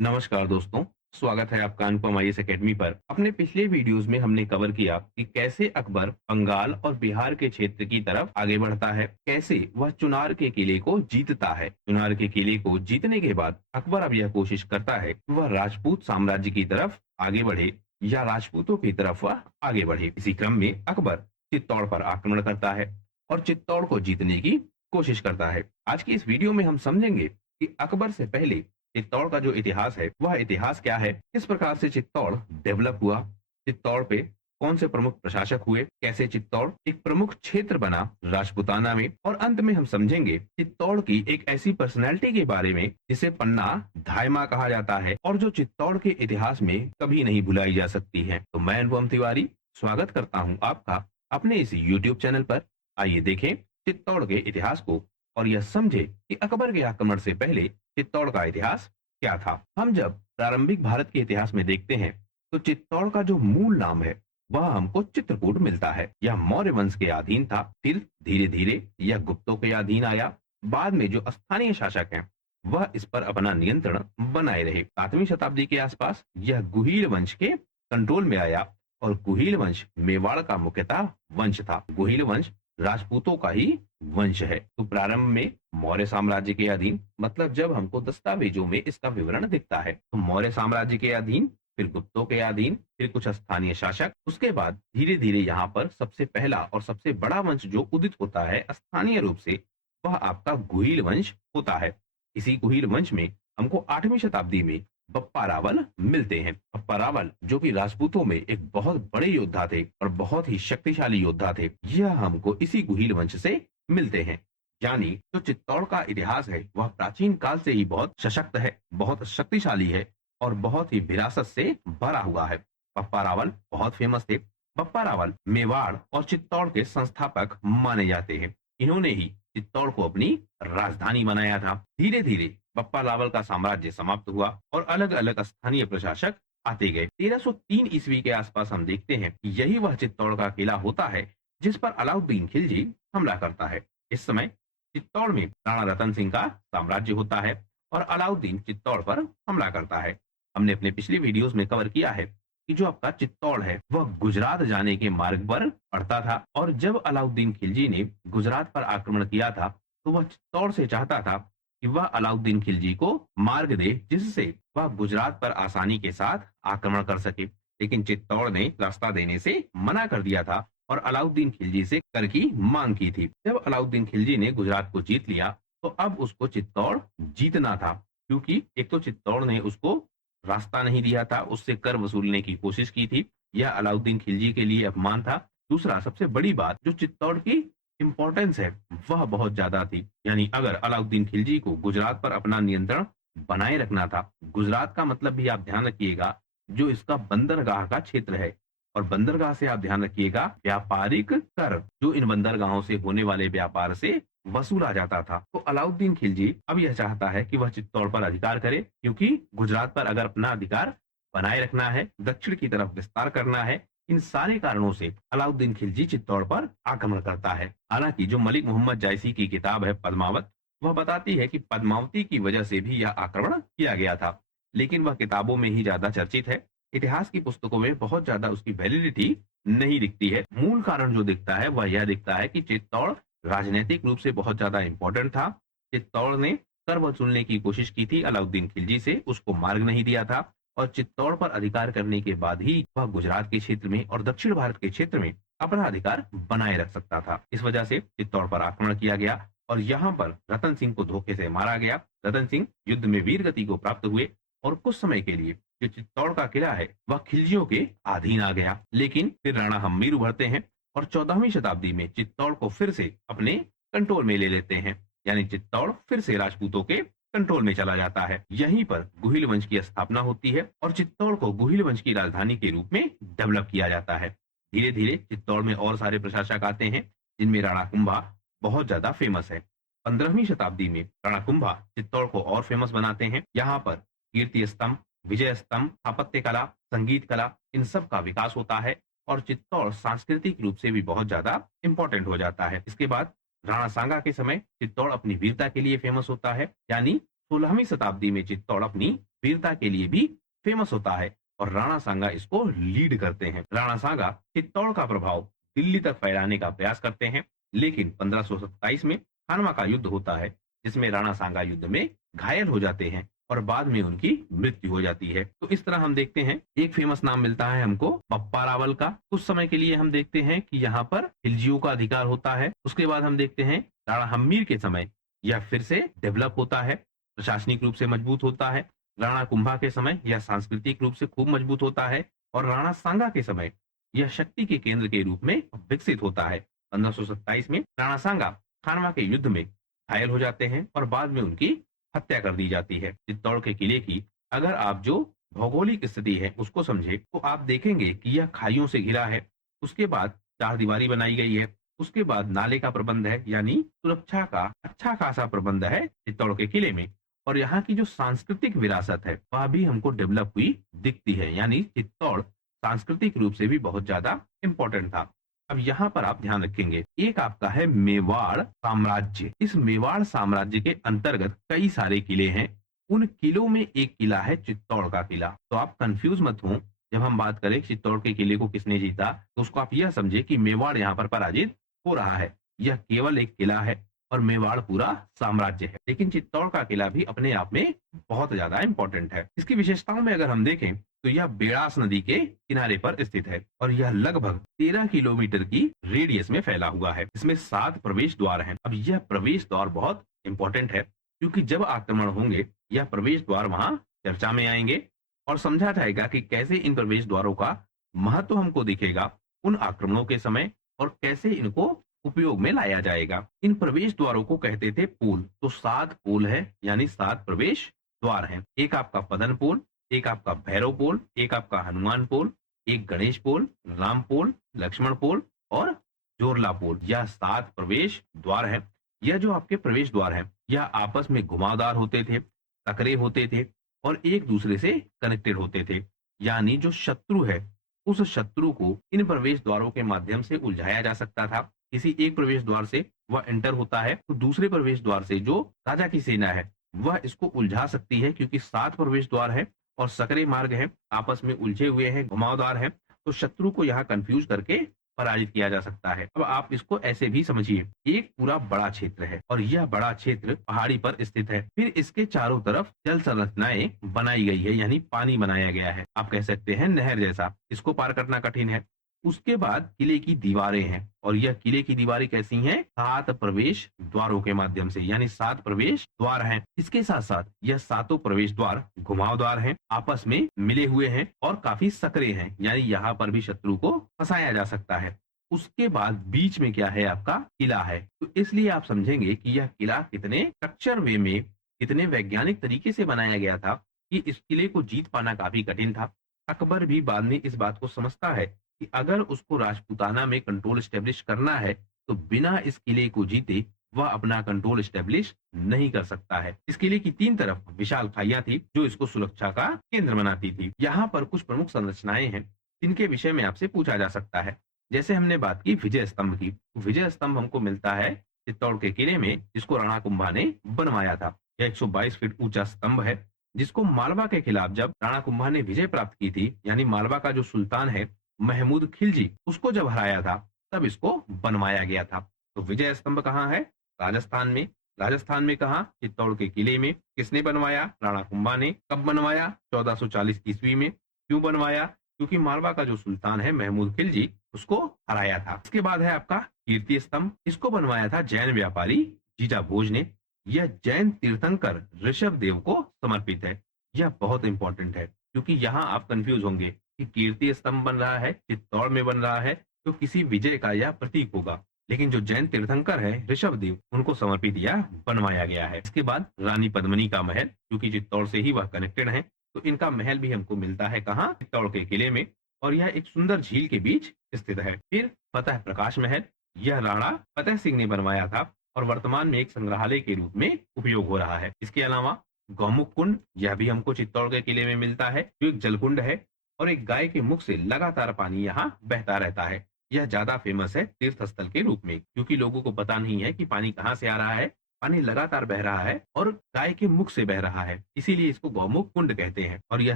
नमस्कार दोस्तों, स्वागत है आपका अनुपम आईएएस एकेडमी पर। अपने पिछले वीडियोस में हमने कवर किया कि कैसे अकबर बंगाल और बिहार के क्षेत्र की तरफ आगे बढ़ता है, कैसे वह चुनार के किले को जीतता है। चुनार के किले को जीतने के बाद अकबर अब यह कोशिश करता है कि वह राजपूत साम्राज्य की तरफ आगे बढ़े या राजपूतों की तरफ वह आगे बढ़े। इसी क्रम में अकबर चित्तौड़ पर आक्रमण करता है और चित्तौड़ को जीतने की कोशिश करता है। आज की इस वीडियो में हम समझेंगे कि अकबर से पहले चित्तौड़ का जो इतिहास है वह इतिहास क्या है, किस प्रकार से चित्तौड़ डेवलप हुआ, चित्तौड़ पे कौन से प्रमुख प्रशासक हुए, कैसे चित्तौड़ एक प्रमुख क्षेत्र बना राजपूताना में, और अंत में हम समझेंगे चित्तौड़ की एक ऐसी पर्सनैलिटी के बारे में जिसे पन्ना धायमा कहा जाता है और जो चित्तौड़ के इतिहास में कभी नहीं भुलाई जा सकती है। तो मैं अनुपम तिवारी स्वागत करता हूँ आपका अपने इस यूट्यूब चैनल पर। आइए देखें चित्तौड़ के इतिहास को और यह समझे कि अकबर के आक्रमण से पहले चित्तौड़ का इतिहास क्या था। हम जब प्रारंभिक भारत के इतिहास में देखते हैं तो चित्तौड़ का जो मूल नाम है वह हमको चित्रकूट मिलता है। यह मौर्य वंश के अधीन था, फिर धीरे धीरे यह गुप्तों के अधीन आया। बाद में जो स्थानीय शासक हैं वह इस पर अपना नियंत्रण बनाए रहे। 7वीं शताब्दी के आसपास यह गुहिल वंश के कंट्रोल में आया और गुहिल वंश मेवाड़ का मुख्यतः वंश था। गुहिल वंश राजपूतों का ही वंश है। तो प्रारंभ में मौर्य साम्राज्य के अधीन, मतलब जब हमको दस्तावेजों में इसका विवरण दिखता है तो मौर्य साम्राज्य के अधीन, फिर गुप्तों के अधीन, फिर कुछ स्थानीय शासक, उसके बाद धीरे धीरे यहाँ पर सबसे पहला और सबसे बड़ा वंश जो उदित होता है स्थानीय रूप से वह आपका गुहिल वंश होता है। इसी गुहिल वंश में हमको 8वीं शताब्दी में बप्पा रावल मिलते हैं। बप्पा रावल जो कि राजपूतों में एक बहुत बड़े योद्धा थे और बहुत ही शक्तिशाली योद्धा थे, यह हमको इसी गुहिल वंश से मिलते हैं। यानी जो चित्तौड़ का इतिहास है वह प्राचीन काल से ही बहुत सशक्त है, बहुत शक्तिशाली है और बहुत ही विरासत से भरा हुआ है। बप्पा रावल बहुत फेमस थे। बप्पा रावल मेवाड़ और चित्तौड़ के संस्थापक माने जाते हैं। इन्होंने ही चित्तौड़ को अपनी राजधानी बनाया था। धीरे धीरे बप्पा रावल का साम्राज्य समाप्त हुआ और अलग अलग स्थानीय प्रशासक आते गए। 1303 ईस्वी के आसपास हम देखते हैं कि यही वह चित्तौड़ का किला होता है जिस पर अलाउद्दीन खिलजी हमला करता है। इस समय चित्तौड़ में राणा रतन सिंह का साम्राज्य होता है और अलाउद्दीन चित्तौड़ पर हमला करता है। हमने अपने पिछले वीडियोस में कवर किया है कि जो आपका चित्तौड़ है वह गुजरात जाने के मार्ग पर पड़ता था और जब अलाउद्दीन खिलजी ने गुजरात पर आक्रमण किया था तो वह चित्तौड़ से चाहता था कि वह अलाउद्दीन खिलजी को मार्ग दे जिससे वह गुजरात पर आसानी के साथ आक्रमण कर सके। लेकिन चित्तौड़ ने रास्ता देने से मना कर दिया था और अलाउद्दीन खिलजी से कर की मांग की थी। जब अलाउद्दीन खिलजी ने गुजरात को जीत लिया तो अब उसको चित्तौड़ जीतना था, क्योंकि एक तो चित्तौड़ ने उसको रास्ता नहीं दिया था, उससे कर वसूलने की कोशिश की थी। यह अलाउद्दीन खिलजी के लिए अपमान था। दूसरा सबसे बड़ी बात, जो चित्तौड़ की इंपॉर्टेंस है वह बहुत ज्यादा थी। यानी अगर अलाउद्दीन खिलजी को गुजरात पर अपना नियंत्रण बनाए रखना था, गुजरात का मतलब भी आप ध्यान रखिएगा जो इसका बंदरगाह का क्षेत्र है, और बंदरगाह से आप ध्यान रखिएगा व्यापारिक कर जो इन बंदरगाहों से होने वाले व्यापार से वसूला जाता था। तो अलाउद्दीन खिलजी अब यह चाहता है कि वह चित्तौड़ पर अधिकार करे, क्योंकि गुजरात पर अगर अपना अधिकार बनाए रखना है, दक्षिण की तरफ विस्तार करना है, इन सारे कारणों से अलाउद्दीन खिलजी चित्तौड़ पर आक्रमण करता है। हालांकि जो मलिक मोहम्मद जायसी की किताब है पद्मावत, वह बताती है कि पद्मावती की वजह से भी यह आक्रमण किया गया था, लेकिन वह किताबों में ही ज्यादा चर्चित है। इतिहास की पुस्तकों में बहुत ज्यादा उसकी वैलिडिटी नहीं दिखती है। मूल कारण जो दिखता है वह यह दिखता है कि चित्तौड़ राजनीतिक रूप से बहुत ज्यादा इंपॉर्टेंट था। चित्तौड़ ने कर वसूलने की कोशिश की थी अलाउद्दीन खिलजी से, उसको मार्ग नहीं दिया था और चित्तौड़ पर अधिकार करने के बाद ही वह गुजरात के क्षेत्र में और दक्षिण भारत के क्षेत्र में अपना अधिकार बनाए रख सकता था। इस वजह से चित्तौड़ पर आक्रमण किया गया और यहाँ पर रतन सिंह को धोखे से मारा गया। रतन सिंह युद्ध में वीर गति को प्राप्त हुए और कुछ समय के लिए जो चित्तौड़ का किला है वह खिलजियों के अधीन आ गया। लेकिन फिर राणा हम्मीर उभरते हैं और 14वीं शताब्दी में चित्तौड़ को फिर से अपने कंट्रोल में ले लेते हैं। यानी चित्तौड़ फिर से राजपूतों के कंट्रोल में चला जाता है। यहीं पर गुहिल वंश की स्थापना होती है और चित्तौड़ को गुहिल वंश की राजधानी के रूप में डेवलप किया जाता है। धीरे धीरे चित्तौड़ में और सारे प्रशासक आते हैं जिनमें राणा कुंभा बहुत ज्यादा फेमस है। 15वीं शताब्दी में राणा कुंभा चित्तौड़ को और फेमस बनाते हैं। यहाँ पर कीर्ति स्तंभ, विजय स्तंभ, स्थापत्य कला, संगीत कला, इन सब का विकास होता है और चित्तौड़ सांस्कृतिक रूप से भी बहुत ज्यादा इंपॉर्टेंट हो जाता है। इसके बाद राणा सांगा के समय चित्तौड़ अपनी वीरता के लिए फेमस होता है। यानी 16वीं शताब्दी में चित्तौड़ अपनी वीरता के लिए भी फेमस होता है और राणा सांगा इसको लीड करते हैं। राणा सांगा चित्तौड़ का प्रभाव दिल्ली तक फैलाने का प्रयास करते हैं, लेकिन 1527 में खानवा का युद्ध होता है, जिसमें राणा सांगा युद्ध में घायल हो जाते हैं और बाद में उनकी मृत्यु हो जाती है। तो इस तरह हम देखते हैं एक फेमस नाम मिलता है हमको पप्पा रावल का। कुछ समय के लिए हम देखते हैं कि यहाँ पर खिलजियों का अधिकार होता है। उसके बाद हम देखते हैं राणा हम्मीर के समय यह फिर से डेवलप होता है, प्रशासनिक रूप से मजबूत होता है। राणा कुंभा के समय यह सांस्कृतिक रूप से खूब मजबूत होता है और राणा सांगा के समय यह शक्ति के केंद्र के रूप में विकसित होता है। 1527 में राणा सांगा खानवा के युद्ध में घायल हो जाते हैं और बाद में उनकी हत्या कर दी जाती है। चित्तौड़ के किले की अगर आप जो भौगोलिक स्थिति है उसको समझे तो आप देखेंगे कि यह खाइयों से घिरा है। उसके बाद चारदीवारी बनाई गई है। उसके बाद नाले का प्रबंध है, यानी सुरक्षा का अच्छा खासा प्रबंध है चित्तौड़ के किले में। और यहाँ की जो सांस्कृतिक विरासत है वह भी हमको डेवलप हुई दिखती है, यानी चित्तौड़ सांस्कृतिक रूप से भी बहुत ज्यादा इम्पोर्टेंट था। अब यहाँ पर आप ध्यान रखेंगे, एक आपका है मेवाड़ साम्राज्य। इस मेवाड़ साम्राज्य के अंतर्गत कई सारे किले हैं। उन किलों में एक किला है चित्तौड़ का किला। तो आप कंफ्यूज मत हो, जब हम बात करें चित्तौड़ के किले को किसने जीता तो उसको आप यह समझे कि मेवाड़ यहाँ पर पराजित हो रहा है। यह केवल एक किला है और मेवाड़ पूरा साम्राज्य है। लेकिन चित्तौड़ का किला भी अपने आप में बहुत ज्यादा इंपॉर्टेंट है। इसकी विशेषताओं में अगर हम देखें तो यह बेड़ास नदी के किनारे पर स्थित है और यह लगभग 13 किलोमीटर की रेडियस में फैला हुआ है। इसमें 7 प्रवेश द्वार हैं। अब यह प्रवेश द्वार बहुत इंपॉर्टेंट है क्योंकि जब आक्रमण होंगे यह प्रवेश द्वार वहां चर्चा में आएंगे और समझा जाएगा कि कैसे इन प्रवेश द्वारों का महत्व हमको दिखेगा उन आक्रमणों के समय और कैसे इनको उपयोग में लाया जाएगा। इन प्रवेश द्वारों को कहते थे पोल। तो 7 पोल है, यानी 7 प्रवेश द्वार हैं। एक आपका पदन पोल, एक आपका भैरव पोल, एक आपका हनुमान पोल, एक गणेश पोल, राम पोल, लक्ष्मण पोल और जोरला पोल। यह 7 प्रवेश द्वार हैं। यह जो आपके प्रवेश द्वार हैं यह आपस में घुमावदार होते थे, सकरे होते थे और एक दूसरे से कनेक्टेड होते थे। यानी जो शत्रु है उस शत्रु को इन प्रवेश द्वारों के माध्यम से उलझाया जा सकता था। किसी एक प्रवेश द्वार से वह एंटर होता है तो दूसरे प्रवेश द्वार से जो राजा की सेना है वह इसको उलझा सकती है, क्योंकि 7 प्रवेश द्वार है और सकरे मार्ग है, आपस में उलझे हुए हैं, घुमावदार है, तो शत्रु को यहाँ कंफ्यूज करके पराजित किया जा सकता है। अब आप इसको ऐसे भी समझिए, एक पूरा बड़ा क्षेत्र है और यह बड़ा क्षेत्र पहाड़ी पर स्थित है। फिर इसके चारों तरफ जल संरचनाएं बनाई गई है, यानी पानी बनाया गया है। आप कह सकते हैं नहर जैसा। इसको पार करना कठिन है। उसके बाद किले की दीवारें हैं और यह किले की दीवारें कैसी हैं? 7 प्रवेश द्वारों के माध्यम से, यानी 7 प्रवेश द्वार हैं। इसके साथ साथ यह 7 प्रवेश द्वार घुमावदार हैं, आपस में मिले हुए हैं और काफी सकरे हैं, यानी यहाँ पर भी शत्रु को फंसाया जा सकता है। उसके बाद बीच में क्या है? आपका किला है। तो इसलिए आप समझेंगे कि यह किला कितने स्ट्रक्चर वे में, कितने वैज्ञानिक तरीके से बनाया गया था कि इस किले को जीत पाना काफी कठिन था। अकबर भी बाद में इस बात को समझता है कि अगर उसको राजपूताना में कंट्रोल स्टेब्लिश करना है तो बिना इस किले को जीते वह अपना कंट्रोल स्टेब्लिश नहीं कर सकता है। इस किले की 3 तरफ विशाल खाइयां थी जो इसको सुरक्षा का केंद्र बनाती थी। यहाँ पर कुछ प्रमुख संरचनाएं हैं जिनके विषय में आपसे पूछा जा सकता है। जैसे हमने बात की विजय स्तंभ की, विजय स्तंभ हमको मिलता है चित्तौड़ के किले में, जिसको राणा कुंभा ने बनवाया था। यह 122 फीट ऊंचा स्तंभ है जिसको मालवा के खिलाफ जब राणा कुंभा ने विजय प्राप्त की थी, यानी मालवा का जो सुल्तान है महमूद खिलजी, उसको जब हराया था तब इसको बनवाया गया था। तो विजय स्तंभ कहाँ है? राजस्थान में। राजस्थान में कहाँ? चित्तौड़ के किले में। किसने बनवाया? राणा कुंभा ने। कब बनवाया? 1440 ईस्वी में। क्यों बनवाया? क्योंकि मालवा का जो सुल्तान है महमूद खिलजी, उसको हराया था। इसके बाद है आपका कीर्ति स्तंभ। इसको बनवाया था जैन व्यापारी जीजा भोज ने। यह जैन तीर्थंकर ऋषभ देव को समर्पित है। यह बहुत इंपॉर्टेंट है क्योंकि यहाँ आप कंफ्यूज होंगे कि कीर्ति स्तंभ बन रहा है, चित्तौड़ में बन रहा है, तो किसी विजय का यह प्रतीक होगा। लेकिन जो जैन तीर्थंकर है ऋषभ देव, उनको समर्पित यह बनवाया गया है। इसके बाद रानी पद्मिनी का महल, क्योंकि चित्तौड़ से ही वह कनेक्टेड है, तो इनका महल भी हमको मिलता है कहाँ? चित्तौड़ के किले में, और यह एक सुंदर झील के बीच स्थित है। फिर फतेह प्रकाश महल, यह राणा फतेह सिंह ने बनवाया था और वर्तमान में एक संग्रहालय के रूप में उपयोग हो रहा है। इसके अलावा गौमुख कुंड, यह भी हमको चित्तौड़ के किले में मिलता है, जो एक जलकुंड है और एक गाय के मुख से लगातार पानी यहाँ बहता रहता है। यह ज्यादा फेमस है तीर्थ स्थल के रूप में, क्योंकि लोगों को पता नहीं है कि पानी कहाँ से आ रहा है पानी लगातार बह रहा है और गाय के मुख से बह रहा है, इसीलिए इसको गौमुख कुंड कहते हैं। और यह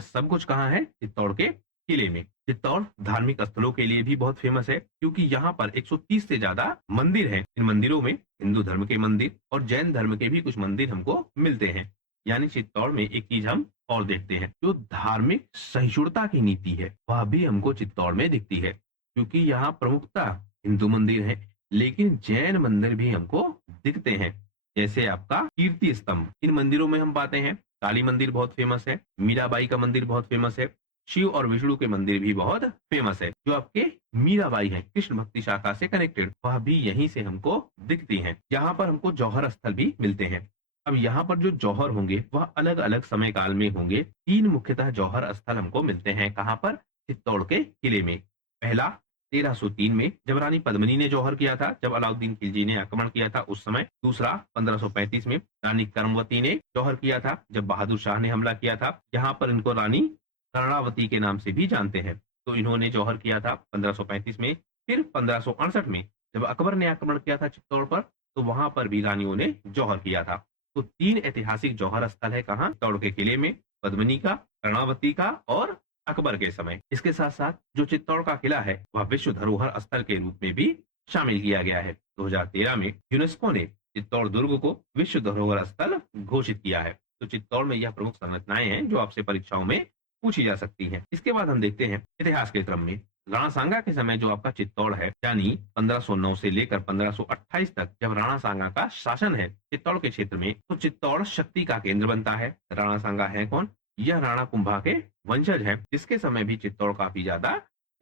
सब कुछ कहाँ है? चित्तौड़ के किले में। चित्तौड़ धार्मिक स्थलों के लिए भी बहुत फेमस है, क्योंकि यहाँ पर 130 से ज्यादा मंदिर हैं। इन मंदिरों में हिंदू धर्म के मंदिर और जैन धर्म के भी कुछ मंदिर हमको मिलते हैं। यानी चित्तौड़ में एक चीज हम और देखते हैं, जो धार्मिक सहिष्णुता की नीति है वह भी हमको चित्तौड़ में दिखती है, क्योंकि यहाँ प्रमुखता हिंदू मंदिर है, लेकिन जैन मंदिर भी हमको दिखते हैं। जैसे आपका कीर्ति स्तंभ, इन मंदिरों में हम पाते हैं। काली मंदिर बहुत फेमस है, मीराबाई का मंदिर बहुत फेमस है, शिव और विष्णु के मंदिर भी बहुत फेमस है। जो आपके मीराबाई है कृष्ण भक्ति शाखा से कनेक्टेड, वह भी यहीं से हमको दिखती हैं। यहाँ पर हमको जौहर स्थल भी मिलते हैं। अब यहाँ पर जो जौहर होंगे वह अलग अलग समय काल में होंगे। 3 मुख्यतः जौहर स्थल हमको मिलते हैं। कहाँ पर? चित्तौड़ के किले में। पहला 1303 में जब रानी पद्मिनी ने जौहर किया था, जब अलाउद्दीन खिलजी ने आक्रमण किया था उस समय। दूसरा 1535 में रानी कर्मवती ने जौहर किया था, जब बहादुर शाह ने हमला किया था। यहाँ पर इनको रानी कर्णावती के नाम से भी जानते हैं, तो इन्होंने जौहर किया था 1535 में। फिर 1568 में जब अकबर ने आक्रमण किया था चित्तौड़ पर, तो वहां पर भी रानियों ने जौहर किया था। तो 3 ऐतिहासिक जौहर स्थल है। कहाँ? चित्तौड़ के किले में, पद्मिनी का, कर्णावती का और अकबर के समय। इसके साथ साथ जो चित्तौड़ का किला है वह विश्व धरोहर स्थल के रूप में भी शामिल किया गया है। 2013 में यूनेस्को ने चित्तौड़ दुर्ग को विश्व धरोहर स्थल घोषित किया है। तो चित्तौड़ में यह प्रमुख संरचनाएं हैं जो आपसे परीक्षाओं में पूछी जा सकती हैं। इसके बाद हम देखते हैं इतिहास के क्रम में राणा सांगा के समय जो आपका चित्तौड़ है, यानी 1509 से लेकर 1528 तक जब राणा सांगा का शासन है चित्तौड़ के क्षेत्र में, तो चित्तौड़ शक्ति का केंद्र बनता है। राणा सांगा है कौन? यह राणा कुंभा के वंशज है, जिसके समय भी चित्तौड़ काफी ज्यादा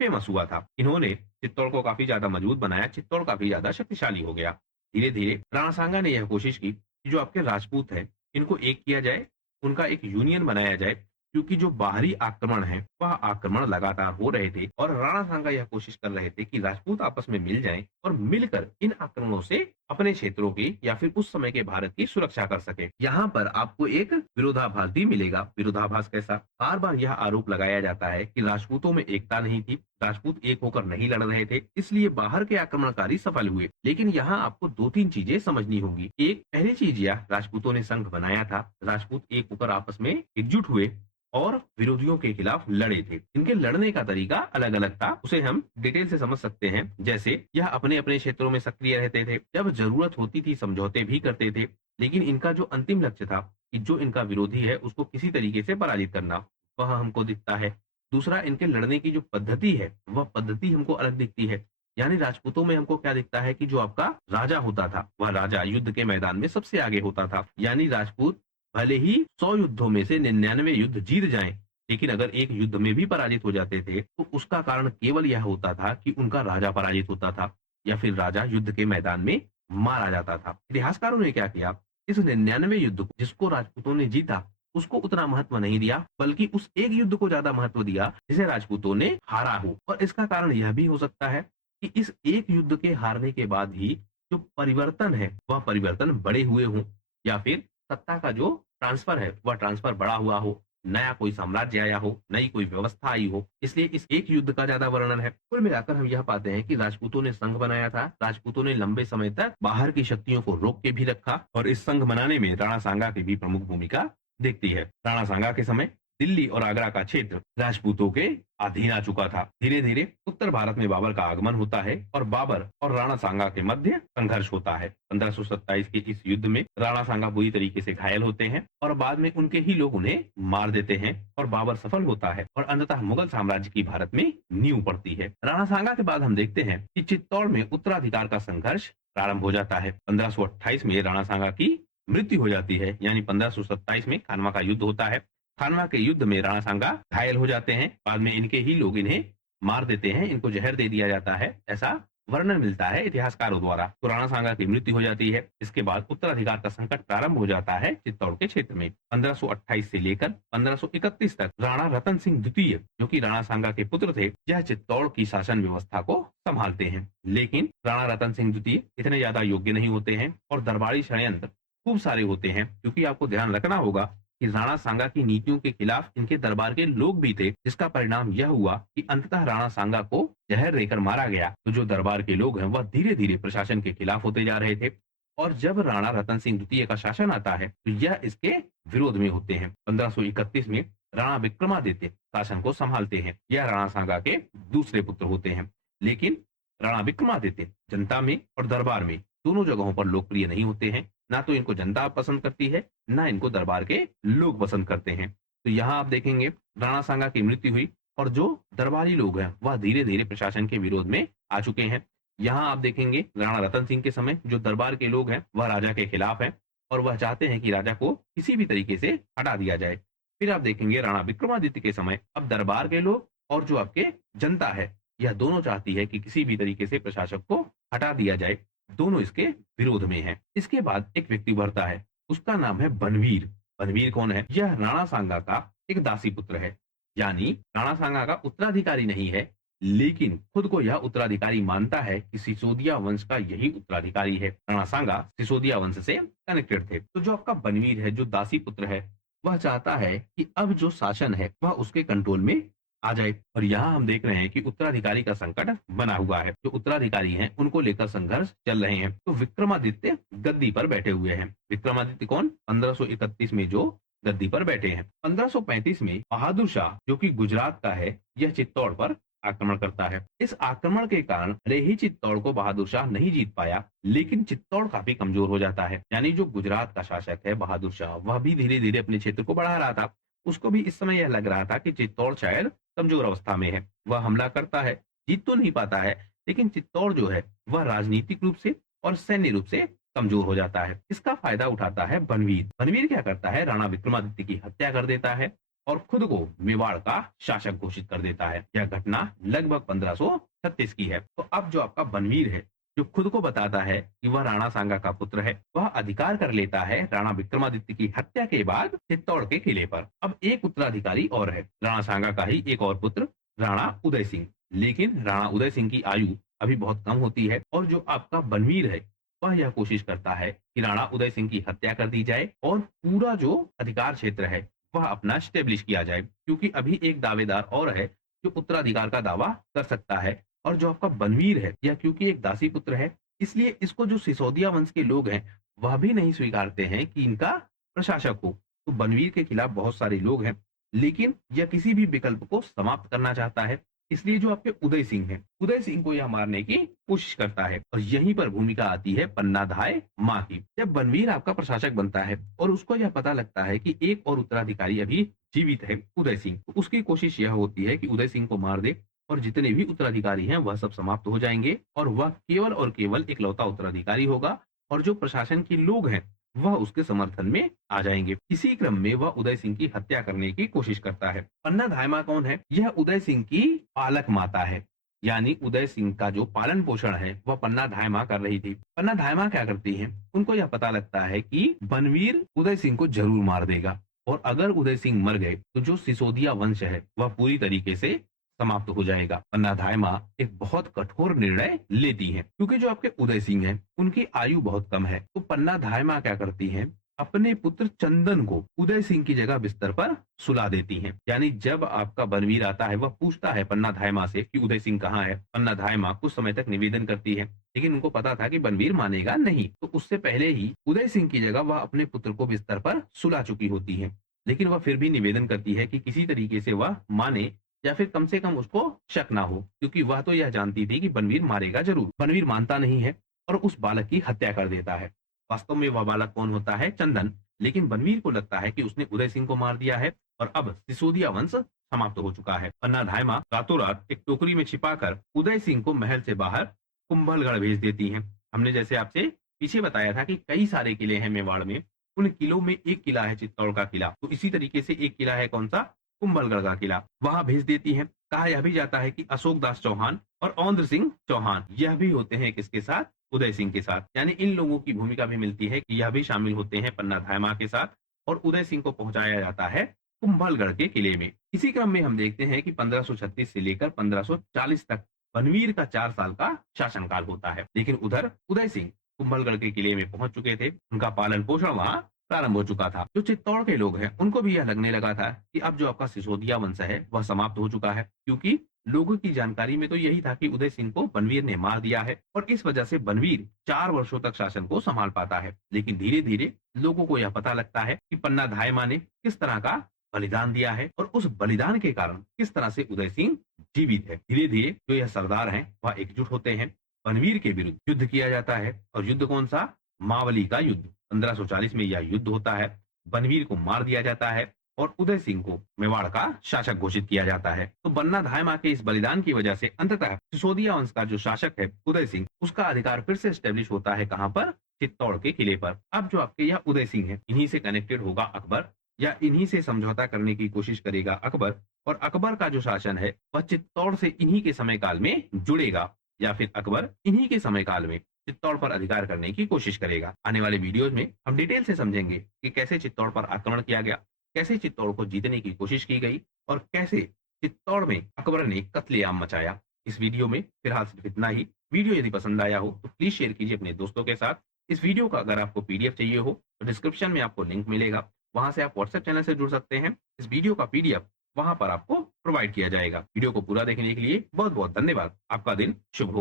फेमस हुआ था। इन्होंने चित्तौड़ को काफी ज्यादा मजबूत बनाया, चित्तौड़ काफी ज्यादा शक्तिशाली हो गया। धीरे धीरे राणा सांगा ने यह कोशिश की कि जो आपके राजपूत है इनको एक किया जाए, उनका एक यूनियन बनाया जाए, क्योंकि जो बाहरी आक्रमण है वह आक्रमण लगातार हो रहे थे और राणा सांगा यह कोशिश कर रहे थे कि राजपूत आपस में मिल जाएं और मिलकर इन आक्रमणों से अपने क्षेत्रों की या फिर उस समय के भारत की सुरक्षा कर सके। यहाँ पर आपको एक विरोधाभास भी मिलेगा। विरोधाभास कैसा? बार बार यह आरोप लगाया जाता है कि राजपूतों में एकता नहीं थी, राजपूत एक होकर नहीं लड़ रहे थे, इसलिए बाहर के आक्रमणकारी सफल हुए। लेकिन यहाँ आपको 2-3 चीजें समझनी होंगी। एक, पहली चीज यह, राजपूतों ने संघ बनाया था, राजपूत एक होकर आपस में एकजुट हुए और विरोधियों के खिलाफ लड़े थे। इनके लड़ने का तरीका अलग अलग था, उसे हम डिटेल से समझ सकते हैं। जैसे यह अपने अपने क्षेत्रों में सक्रिय रहते थे, जब जरूरत होती थी समझौते भी करते थे, लेकिन इनका जो अंतिम लक्ष्य था कि जो इनका विरोधी है उसको किसी तरीके से पराजित करना, वह हमको दिखता है। दूसरा, इनके लड़ने की जो पद्धति है वह पद्धति हमको अलग दिखती है। यानी राजपूतों में हमको क्या दिखता है कि जो आपका राजा होता था वह राजा युद्ध के मैदान में सबसे आगे होता था। यानी राजपूत भले ही 100 युद्धों में से 99 युद्ध जीत जाएं, लेकिन अगर एक युद्ध में भी पराजित हो जाते थे तो उसका कारण केवल यह होता था कि उनका राजा पराजित होता था या फिर राजा युद्ध के मैदान में मारा जाता था। इतिहासकारों ने क्या किया, इस 99 युद्ध को जिसको राजपूतों ने जीता उसको उतना महत्व नहीं दिया, बल्कि उस एक युद्ध को ज्यादा महत्व दिया जिसे राजपूतों ने हारा हो। और इसका कारण यह भी हो सकता है कि इस एक युद्ध के हारने के बाद ही जो परिवर्तन है वह परिवर्तन बड़े हुए हों, या फिर सत्ता का जो ट्रांसफर है वह ट्रांसफर बड़ा हुआ हो, नया कोई साम्राज्य आया हो, नई कोई व्यवस्था आई हो, इसलिए इस एक युद्ध का ज्यादा वर्णन है। कुल मिलाकर हम यह पाते हैं कि राजपूतों ने संघ बनाया था, राजपूतों ने लंबे समय तक बाहर की शक्तियों को रोक के भी रखा और इस संघ बनाने में राणा सांगा की भी प्रमुख भूमिका दिखती है। राणा सांगा के समय दिल्ली और आगरा का क्षेत्र राजपूतों के अधीन आ चुका था। धीरे धीरे उत्तर भारत में बाबर का आगमन होता है और बाबर और राणा सांगा के मध्य संघर्ष होता है। 1527 के इस युद्ध में राणा सांगा बुरी तरीके से घायल होते हैं और बाद में उनके ही लोग उन्हें मार देते हैं और बाबर सफल होता है और अंततः मुगल साम्राज्य की भारत में नींव पड़ती है। राणा सांगा के बाद हम देखते हैं कि चित्तौड़ में उत्तराधिकार का संघर्ष प्रारंभ हो जाता है। 1528 में राणा सांगा की मृत्यु हो जाती है, यानी 1527 में खानवा का युद्ध होता है। खानवा के युद्ध में राणा सांगा घायल हो जाते हैं, बाद में इनके ही लोग इन्हें मार देते हैं, इनको जहर दे दिया जाता है, ऐसा वर्णन मिलता है इतिहासकारों द्वारा। तो राणा सांगा की मृत्यु हो जाती है। इसके बाद उत्तराधिकार का संकट प्रारंभ हो जाता है चित्तौड़ के क्षेत्र में। 1528 से लेकर 1531 तक राणा रतन सिंह द्वितीय, जो कि राणा सांगा के पुत्र थे, यह चित्तौड़ की शासन व्यवस्था को संभालते हैं। लेकिन राणा रतन सिंह द्वितीय इतने ज्यादा योग्य नहीं होते हैं और दरबारी षड्यंत्र खूब सारे होते हैं, क्योंकि आपको ध्यान रखना होगा कि राणा सांगा की नीतियों के खिलाफ इनके दरबार के लोग भी थे, जिसका परिणाम यह हुआ कि अंततः राणा सांगा को जहर देकर मारा गया। तो जो दरबार के लोग हैं वह धीरे धीरे प्रशासन के खिलाफ होते जा रहे थे। और जब राणा रतन सिंह द्वितीय का शासन आता है तो यह इसके विरोध में होते हैं। 1531 में राणा विक्रमादित्य शासन को संभालते हैं। यह राणा सांगा के दूसरे पुत्र होते हैं। लेकिन राणा विक्रमादित्य जनता में और दरबार में दोनों जगहों पर लोकप्रिय नहीं होते हैं। ना तो इनको जनता पसंद करती है, ना इनको दरबार के लोग पसंद करते हैं। तो यहाँ आप देखेंगे राणा सांगा की मृत्यु हुई और जो दरबारी लोग हैं वह धीरे धीरे प्रशासन के विरोध में आ चुके हैं। यहाँ आप देखेंगे राणा रतन सिंह के समय जो दरबार के लोग हैं वह राजा के खिलाफ हैं और वह चाहते हैं कि राजा को किसी भी तरीके से हटा दिया जाए। फिर आप देखेंगे राणा विक्रमादित्य के समय अब दरबार के लोग और जो आपके जनता है यह दोनों चाहती है कि किसी भी तरीके से प्रशासक को हटा दिया जाए। दोनों इसके विरोध में हैं। इसके बाद एक व्यक्ति उभरता है, उसका नाम है बनवीर। बनवीर कौन है? यह राणा सांगा का एक दासी पुत्र है, यानी राणा सांगा का उत्तराधिकारी नहीं है, लेकिन खुद को यह उत्तराधिकारी मानता है कि सिसोदिया वंश का यही उत्तराधिकारी है। राणा सांगा सिसोदिया वंश से कनेक्टेड थे। तो जो आपका बनवीर है, जो दासी पुत्र है, वह चाहता है कि अब जो शासन है वह उसके कंट्रोल में आ जाए। और यहाँ हम देख रहे हैं कि उत्तराधिकारी का संकट बना हुआ है। जो उत्तराधिकारी हैं उनको लेकर संघर्ष चल रहे हैं। तो विक्रमादित्य गद्दी पर बैठे हुए हैं। विक्रमादित्य कौन? 1531 में जो गद्दी पर बैठे हैं। 1535 में बहादुर शाह जो कि गुजरात का है, यह चित्तौड़ पर आक्रमण करता है। इस आक्रमण के कारण भले ही चित्तौड़ को बहादुर शाह नहीं जीत पाया, लेकिन चित्तौड़ काफी कमजोर हो जाता है। यानी जो गुजरात का शासक है बहादुर शाह, वह भी धीरे धीरे अपने क्षेत्र को बढ़ा रहा था। उसको भी इस समय यह लग रहा था कि चित्तौड़ शायद कमजोर अवस्था में है। वह हमला करता है, जीत तो नहीं पाता है, लेकिन चित्तौड़ जो है वह राजनीतिक रूप से और सैन्य रूप से कमजोर हो जाता है। इसका फायदा उठाता है बनवीर। बनवीर क्या करता है? राणा विक्रमादित्य की हत्या कर देता है और खुद को मेवाड़ का शासक घोषित कर देता है। यह घटना लगभग 1536 की है। तो अब जो आपका बनवीर है, जो खुद को बताता है कि वह राणा सांगा का पुत्र है, वह अधिकार कर लेता है राणा विक्रमादित्य की हत्या के बाद चित्तौड़ के किले पर। अब एक उत्तराधिकारी और है, राणा सांगा का ही एक और पुत्र राणा उदय सिंह। लेकिन राणा उदय सिंह की आयु अभी बहुत कम होती है और जो आपका बनवीर है वह यह कोशिश करता है कि राणा उदय सिंह की हत्या कर दी जाए और पूरा जो अधिकार क्षेत्र है वह अपना स्टेब्लिश किया जाए, क्योंकि अभी एक दावेदार और है जो उत्तराधिकार का दावा कर सकता है। और जो आपका बनवीर है, यह क्योंकि एक दासी पुत्र है, इसलिए इसको जो सिसोदिया वंश के लोग हैं वह भी नहीं स्वीकारते हैं कि इनका प्रशासक हो। तो बनवीर के खिलाफ बहुत सारे लोग हैं, लेकिन यह किसी भी विकल्प को समाप्त करना चाहता है। इसलिए जो आपके उदय सिंह है, उदय सिंह को यह मारने की कोशिश करता है। और यहीं पर भूमिका आती है पन्नाधाय माँ की। जब बनवीर आपका प्रशासक बनता है और उसको यह पता लगता है कि एक और उत्तराधिकारी अभी जीवित है, उदय सिंह, तो उसकी कोशिश यह होती है कि उदय सिंह को मार दे और जितने भी उत्तराधिकारी हैं वह सब समाप्त हो जाएंगे और वह केवल और केवल इकलौता उत्तराधिकारी होगा और जो प्रशासन के लोग हैं वह उसके समर्थन में आ जाएंगे। इसी क्रम में वह उदय सिंह की हत्या करने की कोशिश करता है। पन्ना धायमा कौन है? यह उदय सिंह की पालक माता है, यानी उदय सिंह का जो पालन पोषण है वह पन्ना धायमा कर रही थी। पन्ना धायमा क्या करती है? उनको यह पता लगता है कि बनवीर उदय सिंह को जरूर मार देगा और अगर उदय सिंह मर गए तो जो सिसोदिया वंश है वह पूरी तरीके से समाप्त हो जाएगा। पन्ना धायमा एक बहुत कठोर निर्णय लेती हैं, क्योंकि जो आपके उदय सिंह हैं उनकी आयु बहुत कम है। तो पन्ना धायमा क्या करती हैं? अपने पुत्र चंदन को उदय सिंह की जगह बिस्तर पर सुला देती हैं। यानी जब आपका बनवीर आता है वह पूछता है पन्ना धायमा से कि उदय सिंह कहाँ है। पन्ना धायमा कुछ समय तक निवेदन करती है, लेकिन उनको पता था कि बनवीर मानेगा नहीं, तो उससे पहले ही उदय सिंह की जगह वह अपने पुत्र को बिस्तर पर सुला चुकी होती है। लेकिन वह फिर भी निवेदन करती है कि किसी तरीके से वह माने या फिर कम से कम उसको शक ना हो, क्योंकि वह तो यह जानती थी कि बनवीर मारेगा जरूर। बनवीर मानता नहीं है और उस बालक की हत्या कर देता है। वास्तव में वह बालक कौन होता है? चंदन। लेकिन बनवीर को लगता है कि उसने उदय सिंह को मार दिया है और अब सिसोदिया वंश समाप्त हो चुका है। पन्ना धायमा रातों रात एक टोकरी में छिपाकर उदय सिंह को महल से बाहर कुंभलगढ़ भेज देती हैं। हमने जैसे आपसे पीछे बताया था कि कई सारे किले हैं मेवाड़ में, उन किलों में एक किला है चित्तौड़ का किला। तो इसी तरीके से एक किला है कौन सा? कुंभलगढ़ का किला। वहां भेज देती हैं। कहा यह भी जाता है कि अशोक दास चौहान और औंद्र सिंह चौहान यह भी होते हैं किसके साथ? उदय सिंह के साथ। यानी इन लोगों की भूमिका भी मिलती है कि यह भी शामिल होते हैं पन्ना धायमा के साथ और उदय सिंह को पहुंचाया जाता है कुंभलगढ़ के किले में। इसी क्रम में हम देखते हैं कि 1536 से लेकर 1540 तक बनवीर का 4 साल का शासनकाल होता है। लेकिन उधर उदय सिंह कुंभलगढ़ के किले में पहुंच चुके थे, उनका पालन पोषण वहां प्रारंभ हो चुका था। जो चित्तौड़ के लोग हैं उनको भी यह लगने लगा था कि अब जो आपका सिसोदिया वंश है वह समाप्त हो चुका है, क्योंकि लोगों की जानकारी में तो यही था कि उदय सिंह को बनवीर ने मार दिया है और इस वजह से बनवीर 4 वर्षों तक शासन को संभाल पाता है। लेकिन धीरे धीरे लोगों को यह पता लगता है कि पन्ना धायमा ने किस तरह का बलिदान दिया है और उस बलिदान के कारण किस तरह से उदय सिंह जीवित है। धीरे धीरे जो यह सरदार हैं वह एकजुट होते हैं, बनवीर के विरुद्ध युद्ध किया जाता है। और युद्ध कौन सा? मावली का युद्ध। 1540 में यह युद्ध होता है, बनवीर को मार दिया जाता है और उदय सिंह को मेवाड़ का शासक घोषित किया जाता है। तो बन्ना धायमा के इस बलिदान की वजह से अंततः सिसोदिया वंश का जो शासक है उदय सिंह, उसका अधिकार फिर से स्टेब्लिश होता है। कहां पर? चित्तौड़ के किले पर। अब जो आपके यह उदय सिंह है, इन्हीं से कनेक्टेड होगा अकबर, या इन्हीं से समझौता करने की कोशिश करेगा अकबर, और अकबर का जो शासन है वह चित्तौड़ से इन्हीं के समय काल में जुड़ेगा, या फिर अकबर इन्हीं के समय काल में चित्तौड़ पर अधिकार करने की कोशिश करेगा। आने वाले वीडियोज में हम डिटेल से समझेंगे कि कैसे चित्तौड़ पर आक्रमण किया गया, कैसे चित्तौड़ को जीतने की कोशिश की गई और कैसे चित्तौड़ में अकबर ने कत्लेआम मचाया। इस वीडियो में फिलहाल सिर्फ इतना ही। वीडियो यदि पसंद आया हो तो प्लीज शेयर कीजिए अपने दोस्तों के साथ। इस वीडियो का अगर आपको पीडीएफ चाहिए हो तो डिस्क्रिप्शन में आपको लिंक मिलेगा, वहां से आप व्हाट्सएप चैनल से जुड़ सकते हैं। इस वीडियो का पीडीएफ वहां पर आपको प्रोवाइड किया जाएगा। वीडियो को पूरा देखने के लिए बहुत बहुत धन्यवाद। आपका दिन शुभ हो।